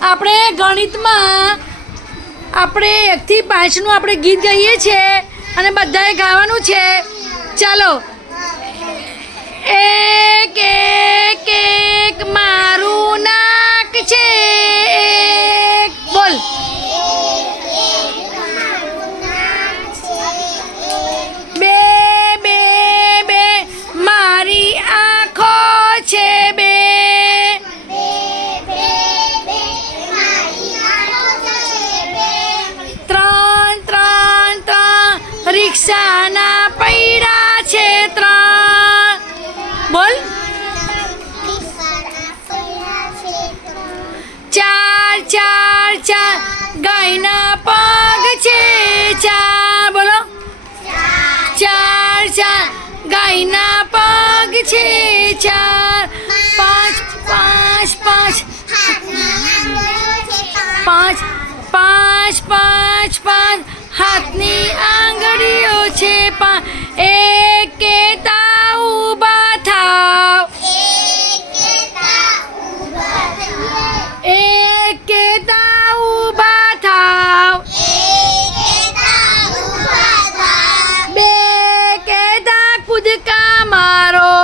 આપણે ગણિતમાં આપણે 1 થી 5નું આપણે ગીત ગાઈએ છીએ અને બધાએ ગાવાનું છે. ચાલો. એક એક એક મારું નાક છે એક. બોલ. બે બે બે મારી આંખો છે બે. ત્રણ ત્રણ ત્રણ રિક્ષાના પૈડા છે ત્રણ. બોલ. ચાર ચાર ચાર ગાયના પગ છે ચાર. બોલો. ચાર ચાર ગાયના પગ છે ચાર. પાંચ પાંચ પાંચ પાંચ પાંચ પાંચ પાંચ હાથની આંગળીઓ છે પાંચ. એક કેતા ઊભા થાવ. એક કેતા ઊભા થાવ. બે કેતા કૂદકા મારો.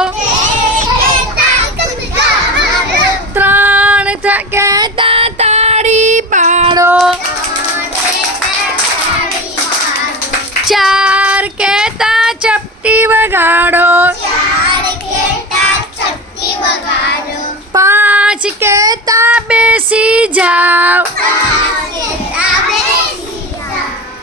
ત્રણ કેતા તાળી પાડો. ચાર કેતા ચપટી વગાડો. પાંચ કેતા બેસી જાઓ.